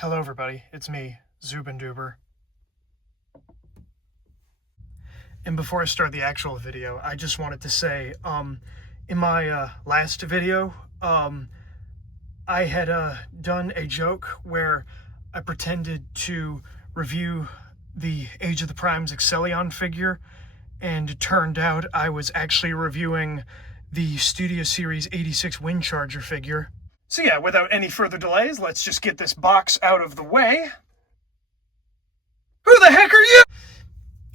Hello everybody, it's me, Zubinduber. And before I start the actual video, I just wanted to say, in my last video, I had done a joke where I pretended to review the Age of the Prime's Excellion figure, and it turned out I was actually reviewing the Studio Series 86 Windcharger figure. So yeah, without any further delays, let's just get this box out of the way. Who the heck are you?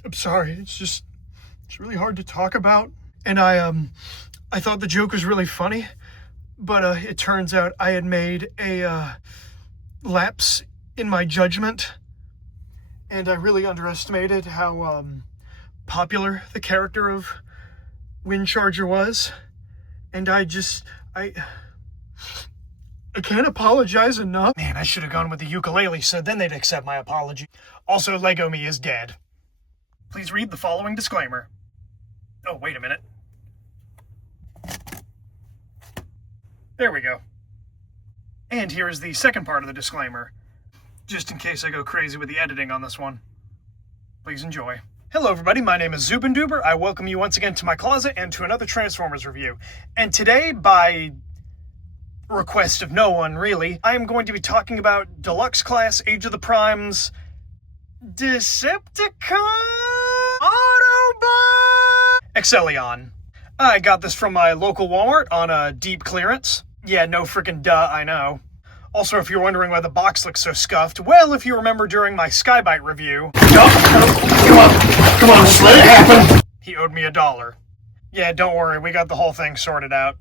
I'm sorry, it's really hard to talk about. And I thought the joke was really funny, but it turns out I had made a lapse in my judgment, and I really underestimated how popular the character of Windcharger was. And I can't apologize enough. Man, I should have gone with the ukulele, so then they'd accept my apology. Also, Lego Me is dead. Please read the following disclaimer. Oh, wait a minute. There we go. And here is the second part of the disclaimer, just in case I go crazy with the editing on this one. Please enjoy. Hello everybody, my name is Zubinduber. I welcome you once again to my closet and to another Transformers review. And today, by request of no one really, I am going to be talking about Deluxe Class Age of the Prime's DECEPTICON AUTOBOT Excellion. I got this from my local Walmart on a deep clearance. Yeah, no freaking duh, I know. Also, if you're wondering why the box looks so scuffed, well, if you remember during my Skybite review... Come on, just let it happen! He owed me $1. Yeah, don't worry, we got the whole thing sorted out.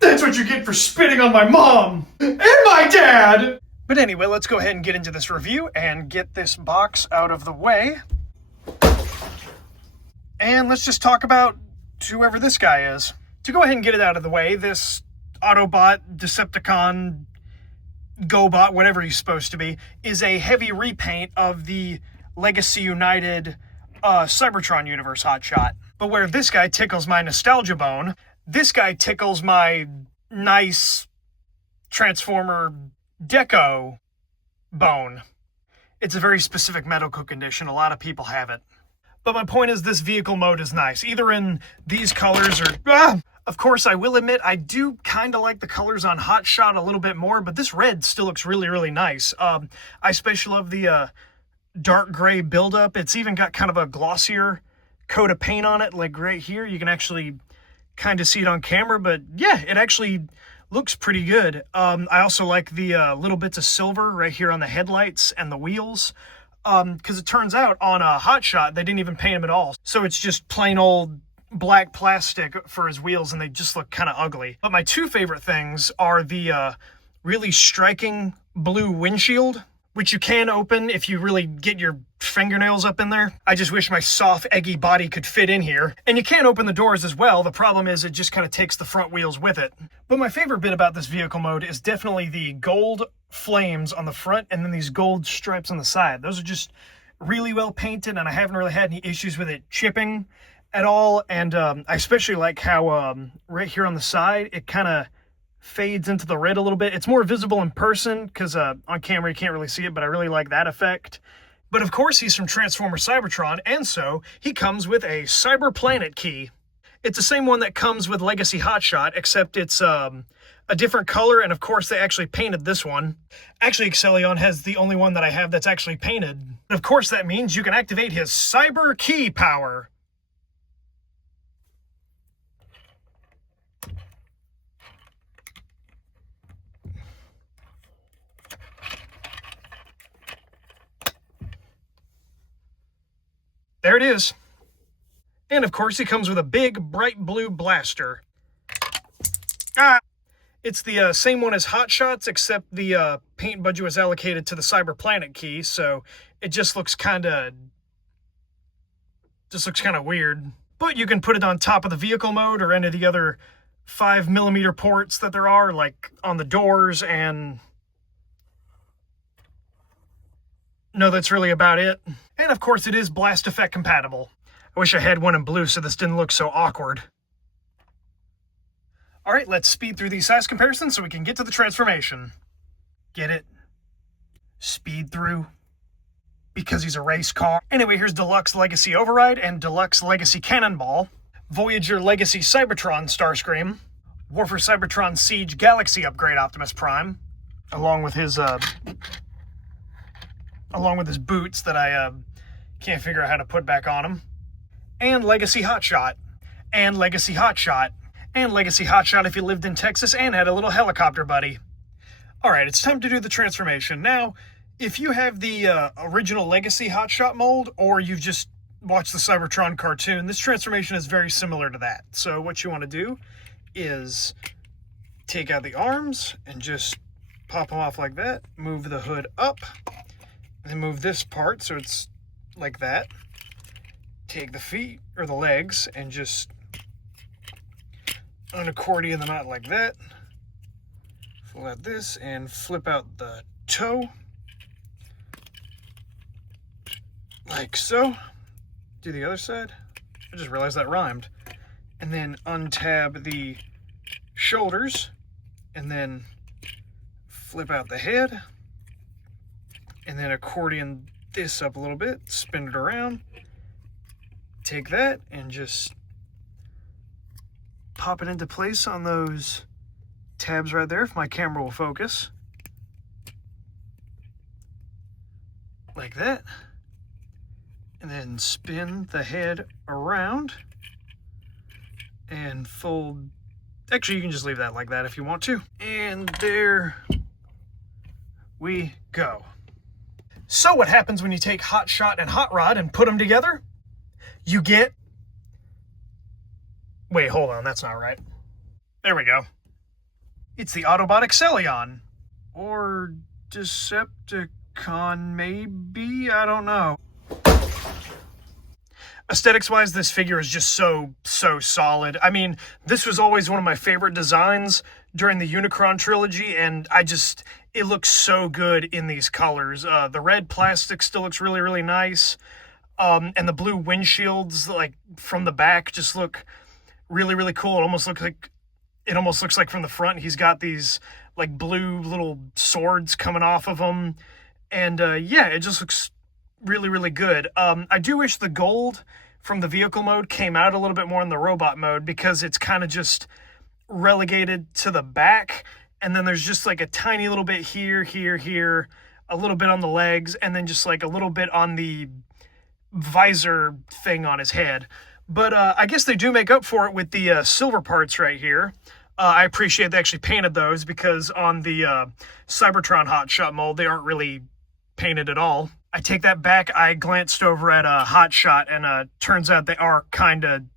That's what you get for spitting on my mom! And my dad! But anyway, let's go ahead and get into this review and get this box out of the way. And let's just talk about whoever this guy is. To go ahead and get it out of the way, this Autobot, Decepticon, GoBot, whatever he's supposed to be, is a heavy repaint of the Legacy United Cybertron universe hotshot. But where this guy tickles my nostalgia bone, this guy tickles my nice Transformer deco bone. It's a very specific medical condition. A lot of people have it. But my point is, this vehicle mode is nice, either in these colors or... Of course, I will admit, I do kind of like the colors on Hotshot a little bit more, but this red still looks really, really nice. I especially love the dark gray buildup. It's even got kind of a glossier coat of paint on it, like right here. You can actually kind of see it on camera, but yeah, it actually looks pretty good. I also like the little bits of silver right here on the headlights and the wheels, because it turns out on a Hotshot, they didn't even paint them at all. So it's just plain old black plastic for his wheels, and they just look kind of ugly. But my two favorite things are the really striking blue windshield, which you can open if you really get your fingernails up in there. I just wish my soft, eggy body could fit in here. And you can open the doors as well. The problem is it just kind of takes the front wheels with it. But my favorite bit about this vehicle mode is definitely the gold flames on the front and then these gold stripes on the side. Those are just really well painted, and I haven't really had any issues with it chipping at all. And I especially like how right here on the side, it kind of fades into the red a little bit. It's more visible in person because on camera you can't really see it, but I really like that effect. But of course, he's from Transformer Cybertron, and so he comes with a Cyber Planet key. It's the same one that comes with Legacy Hotshot, except it's a different color, and of course they actually painted this one. Actually, Excellion has the only one that I have that's actually painted. And of course that means you can activate his Cyber Key power. There it is. And of course, he comes with a big, bright blue blaster. It's the same one as Hotshots, except the paint budget was allocated to the Cyber Planet key, so it just looks kind of weird. But you can put it on top of the vehicle mode or any of the other 5mm ports that there are, like on the doors, and no, that's really about it. And of course it is blast effect compatible. I wish I had one in blue so this didn't look so awkward. All right, let's speed through these size comparisons so we can get to the transformation. Get it? Speed through. Because he's a race car. Anyway, here's Deluxe Legacy Override and Deluxe Legacy Cannonball. Voyager Legacy Cybertron Starscream. Warfare Cybertron Siege Galaxy Upgrade Optimus Prime. Along with his boots that I can't figure out how to put back on him. And Legacy Hotshot. And Legacy Hotshot. And Legacy Hotshot if you lived in Texas and had a little helicopter buddy. Alright, it's time to do the transformation. Now, if you have the original Legacy Hotshot mold, or you've just watched the Cybertron cartoon, this transformation is very similar to that. So what you want to do is take out the arms and just pop them off like that. Move the hood up. And then move this part so it's like that. Take the feet, or the legs, and just unaccordion them out like that. Pull out this and flip out the toe. Like so. Do the other side. I just realized that rhymed. And then untab the shoulders. And then flip out the head. And then accordion this up a little bit. Spin it around. Take that and just pop it into place on those tabs right there if my camera will focus. Like that. And then spin the head around and fold. Actually, you can just leave that like that if you want to. And there we go. So what happens when you take Hotshot and Hot Rod and put them together? You get... Wait, hold on, that's not right. There we go. It's the Autobot Excellion. Or Decepticon, maybe? I don't know. Aesthetics-wise, this figure is just so solid. I mean, this was always one of my favorite designs during the Unicron trilogy, and it looks so good in these colors. The red plastic still looks really, really nice. And the blue windshields, like, from the back just look really, really cool. It almost looks like from the front he's got these, like, blue little swords coming off of him. And, yeah, it just looks really, really good. I do wish the gold from the vehicle mode came out a little bit more in the robot mode, because it's kind of just relegated to the back, and then there's just like a tiny little bit here, a little bit on the legs, and then just like a little bit on the visor thing on his head. But I guess they do make up for it with the silver parts right here. I appreciate they actually painted those, because on the Cybertron Hotshot mold, they aren't really painted at all. I take that back. I glanced over at Hotshot, and turns out they are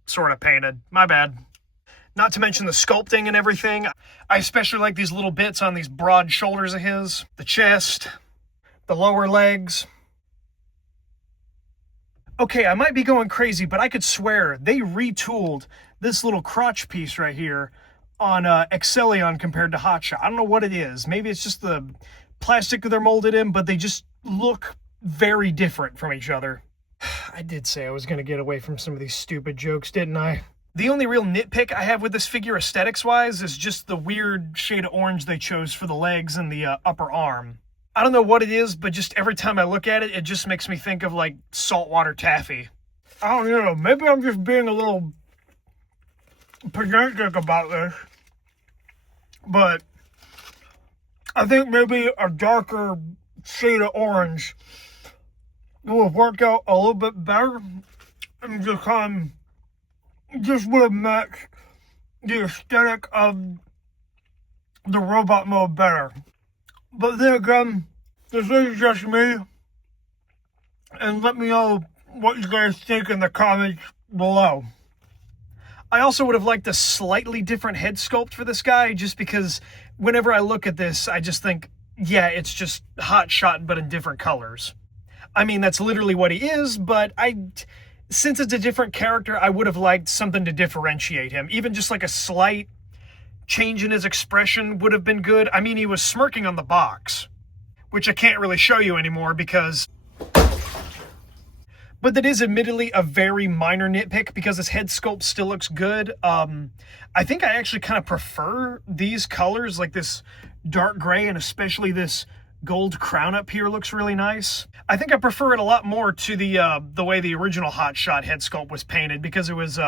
sort of painted. My bad. Not to mention the sculpting and everything. I especially like these little bits on these broad shoulders of his. The chest, the lower legs. Okay, I might be going crazy, but I could swear they retooled this little crotch piece right here on Excellion compared to Hotshot. I don't know what it is. Maybe it's just the plastic that they're molded in, but they just look very different from each other. I did say I was going to get away from some of these stupid jokes, didn't I? The only real nitpick I have with this figure aesthetics-wise is just the weird shade of orange they chose for the legs and the upper arm. I don't know what it is, but just every time I look at it, it just makes me think of, like, saltwater taffy. I don't know, maybe I'm just being a little pedantic about this, but I think maybe a darker shade of orange will work out a little bit better, and just would have matched the aesthetic of the robot mode better. But then again, this is just me, and let me know what you guys think in the comments below. I also would have liked a slightly different head sculpt for this guy, just because whenever I look at this, I just think, yeah, it's just Hotshot, but in different colors. I mean, that's literally what he is, but since it's a different character, I would have liked something to differentiate him. Even just like a slight change in his expression would have been good. I mean, he was smirking on the box, which I can't really show you anymore because... But that is admittedly a very minor nitpick, because his head sculpt still looks good. I think I actually kind of prefer these colors, like this dark gray, and especially this gold crown up here looks really nice. I think I prefer it a lot more to the way the original Hotshot head sculpt was painted, because it was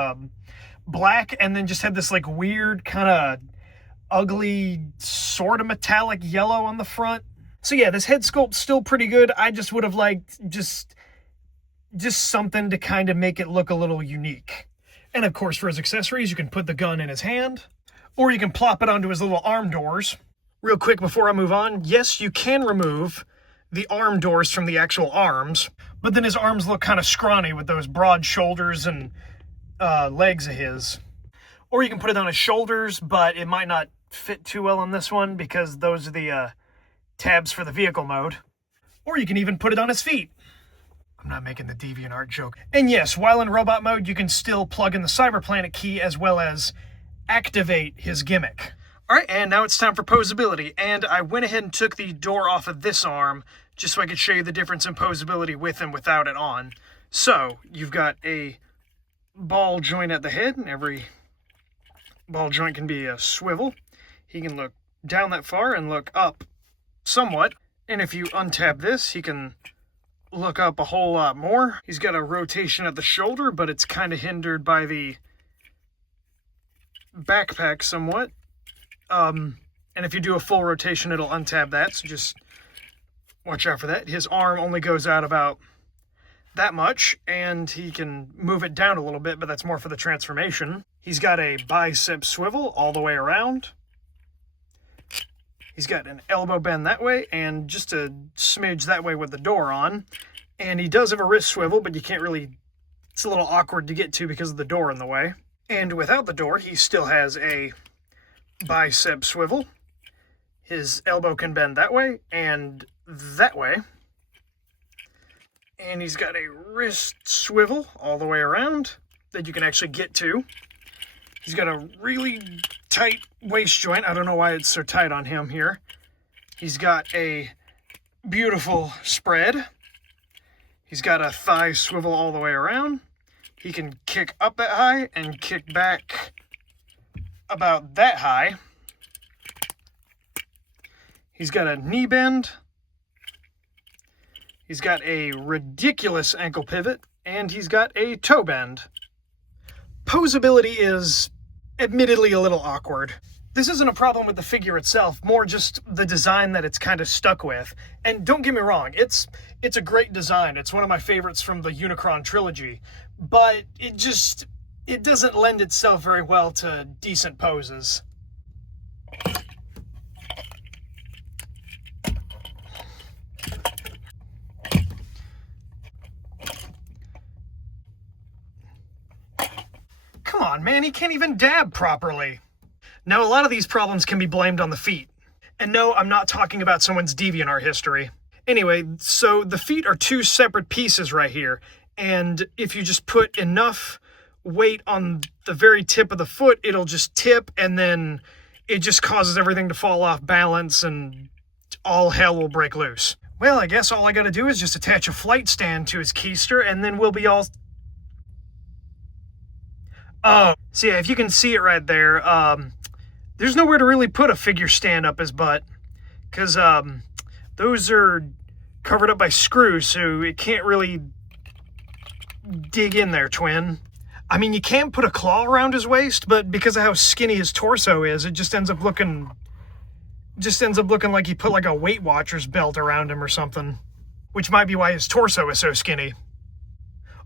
black and then just had this like weird kind of ugly sort of metallic yellow on the front. So yeah, this head sculpt's still pretty good. I just would have liked just something to kind of make it look a little unique. And of course, for his accessories, you can put the gun in his hand, or you can plop it onto his little arm doors. Real quick before I move on, yes, you can remove the arm doors from the actual arms, but then his arms look kind of scrawny with those broad shoulders and legs of his. Or you can put it on his shoulders, but it might not fit too well on this one because those are the tabs for the vehicle mode. Or you can even put it on his feet. I'm not making the DeviantArt joke. And yes, while in robot mode, you can still plug in the Cyberplanet key as well as activate his gimmick. All right, and now it's time for posability. And I went ahead and took the door off of this arm just so I could show you the difference in posability with and without it on. So you've got a ball joint at the head, and every ball joint can be a swivel. He can look down that far and look up somewhat. And if you untap this, he can look up a whole lot more. He's got a rotation at the shoulder, but it's kind of hindered by the backpack somewhat. And if you do a full rotation, it'll untab that, so just watch out for that. His arm only goes out about that much, and he can move it down a little bit, but that's more for the transformation. He's got a bicep swivel all the way around. He's got an elbow bend that way, and just a smidge that way with the door on. And he does have a wrist swivel, but you can't really, it's a little awkward to get to because of the door in the way. And without the door, he still has a bicep swivel. His elbow can bend that way and that way. And he's got a wrist swivel all the way around that you can actually get to. He's got a really tight waist joint. I don't know why it's so tight on him here. He's got a beautiful spread. He's got a thigh swivel all the way around. He can kick up that high and kick back about that high. He's got a knee bend. He's got a ridiculous ankle pivot, and he's got a toe bend. Posability is admittedly a little awkward. This isn't a problem with the figure itself, more just the design that it's kind of stuck with. And don't get me wrong, it's a great design. It's one of my favorites from the Unicron trilogy, but it doesn't lend itself very well to decent poses. Come on, man, he can't even dab properly. Now, a lot of these problems can be blamed on the feet. And no, I'm not talking about someone's DeviantArt history. Anyway, so the feet are two separate pieces right here. And if you just put enough weight on the very tip of the foot, it'll just tip, and then it just causes everything to fall off balance and all hell will break loose. Well, I guess all I gotta do is just attach a flight stand to his keister, and then we'll be all... Oh, so yeah, if you can see it right there, there's nowhere to really put a figure stand up his butt, because those are covered up by screws, so it can't really dig in there, twin. I mean, you can put a claw around his waist, but because of how skinny his torso is, it just ends up looking like he put like a Weight Watchers belt around him or something, which might be why his torso is so skinny.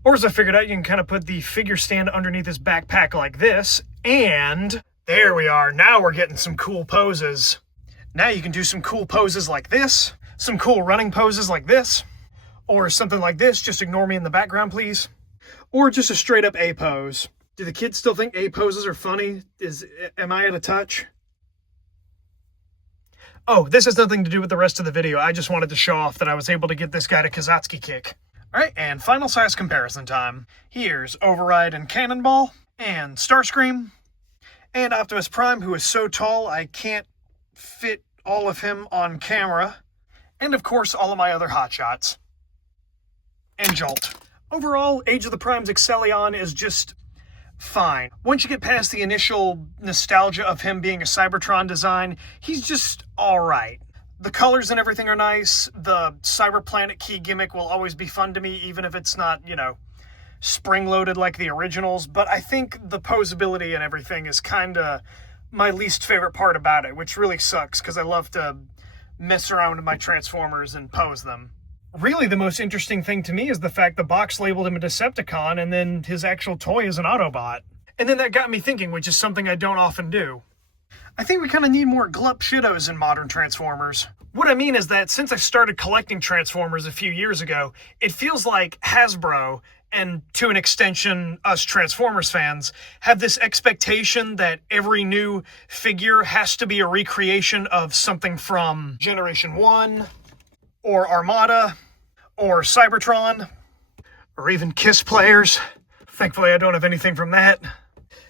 Or as I figured out, you can kind of put the figure stand underneath his backpack like this, and there we are. Now we're getting some cool poses. Now you can do some cool poses like this, some cool running poses like this, or something like this. Just ignore me in the background, please. Or just a straight up A pose. Do the kids still think A poses are funny? Am I out of touch? Oh, this has nothing to do with the rest of the video. I just wanted to show off that I was able to get this guy to Kazatsky kick. All right, and final size comparison time. Here's Override and Cannonball, and Starscream, and Optimus Prime, who is so tall I can't fit all of him on camera, and of course all of my other hotshots. And Jolt. Overall, Age of the Prime's Excellion is just fine. Once you get past the initial nostalgia of him being a Cybertron design, he's just alright. The colors and everything are nice. The Cyber Planet key gimmick will always be fun to me, even if it's not, spring-loaded like the originals. But I think the posability and everything is kind of my least favorite part about it, which really sucks, because I love to mess around with my Transformers and pose them. Really, the most interesting thing to me is the fact the box labeled him a Decepticon, and then his actual toy is an Autobot. And then that got me thinking, which is something I don't often do. I think we kind of need more glup shittos in modern Transformers. What I mean is that since I started collecting Transformers a few years ago, it feels like Hasbro, and to an extension, us Transformers fans, have this expectation that every new figure has to be a recreation of something from Generation 1, or Armada, or Cybertron, or even Kiss players. Thankfully, I don't have anything from that.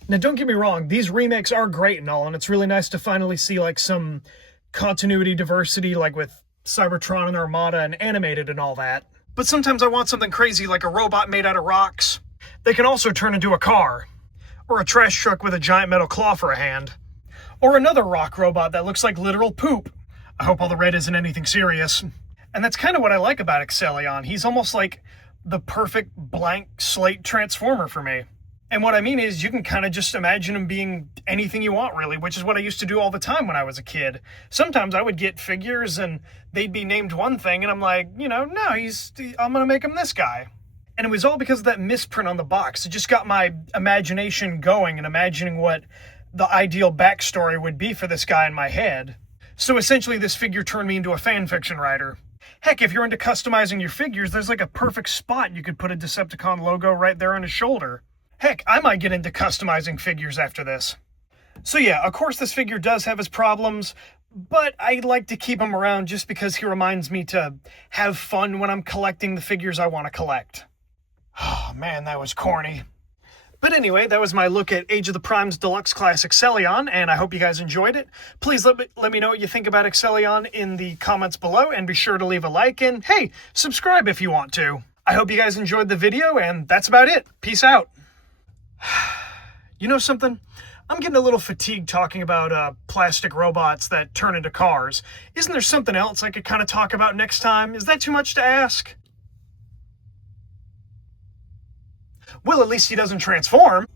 Now, don't get me wrong, these remakes are great and all, and it's really nice to finally see, like, some continuity diversity, like with Cybertron and Armada and animated and all that. But sometimes I want something crazy, like a robot made out of rocks. They can also turn into a car, or a trash truck with a giant metal claw for a hand, or another rock robot that looks like literal poop. I hope all the red isn't anything serious. And that's kind of what I like about Excellion. He's almost like the perfect blank slate Transformer for me. And what I mean is, you can kind of just imagine him being anything you want, really, which is what I used to do all the time when I was a kid. Sometimes I would get figures and they'd be named one thing, and I'm like, no, I'm going to make him this guy. And it was all because of that misprint on the box. It just got my imagination going and imagining what the ideal backstory would be for this guy in my head. So essentially, this figure turned me into a fan fiction writer. Heck, if you're into customizing your figures, there's like a perfect spot you could put a Decepticon logo right there on his shoulder. Heck, I might get into customizing figures after this. So yeah, of course this figure does have his problems, but I like to keep him around just because he reminds me to have fun when I'm collecting the figures I want to collect. Oh man, that was corny. But anyway, that was my look at Age of the Primes Deluxe Class Excellion, and I hope you guys enjoyed it. Please let me know what you think about Excellion in the comments below, and be sure to leave a like, and hey, subscribe if you want to. I hope you guys enjoyed the video, and that's about it. Peace out. You know something? I'm getting a little fatigued talking about plastic robots that turn into cars. Isn't there something else I could kind of talk about next time? Is that too much to ask? Well, at least he doesn't transform.